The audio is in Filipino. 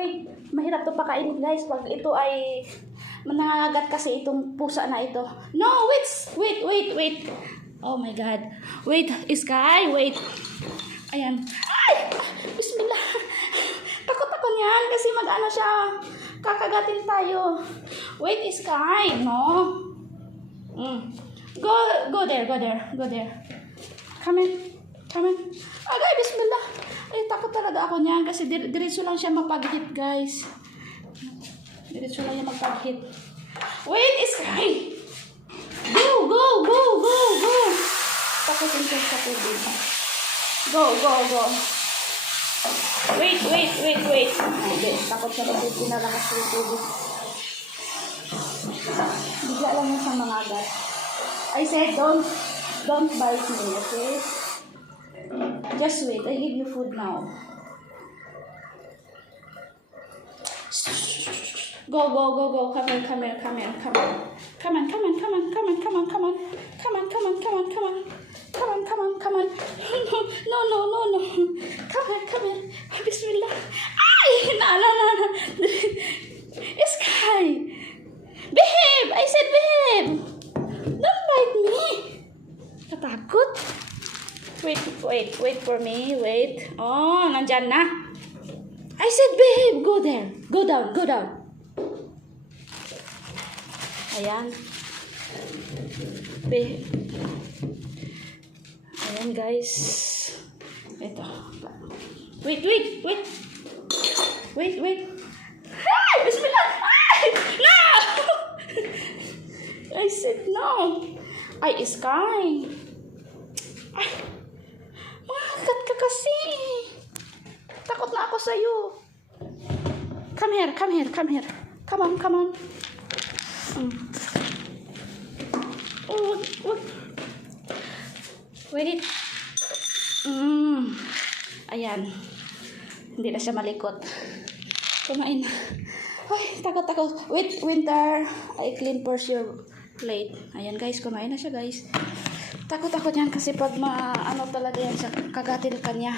Wait, mahirap to pakainin guys pag ito ay nangangagat kasi itong pusa na ito. No, wait. Oh my God. Wait, Sky, wait. Ayan. Ay! Bismillah. Takot ako niyan kasi mag-ano siya. Kakagatin tayo. Wait, Sky. No. Go there. Come in. Agay, bismillah. Ay, takot talaga ako niyan kasi diretso lang siya mapag-hit, guys. Diretso lang siya mapag-hit. Wait, Sky. Go. Takutin ko sa tubig. Go. Wait. Ay, takot siya kasi pinalakas ko yung tubig. Bigla lang yung sa mga agat. I said, don't bite me, okay? Just wait. I give you food now. Go. Come here. Come on. No. Come here. Bismillah. Ay! Na. Sky. Behave! I said behave. Don't bite me. Natakot. Wait for me. Wait. Oh, nandyan na. I said behave. Go there. Go down. Ayan. Behave. Ayan, guys. Ito. Wait. Ay! Bismillah! Ay! No! I said no. Ay, Sky. Ay! Makagat ka kasi. Takot na ako sa'yo. Come here. Come on. Oh, wag. Wait. Ayan. Hindi na siya malikot. Kumain. Ay, takot. Wait, Winter. I clean first your plate. Ayan, guys. Kumain na siya, guys. Takot ako niyan kasi pag ano talaga yan siya, kagatin ka niya.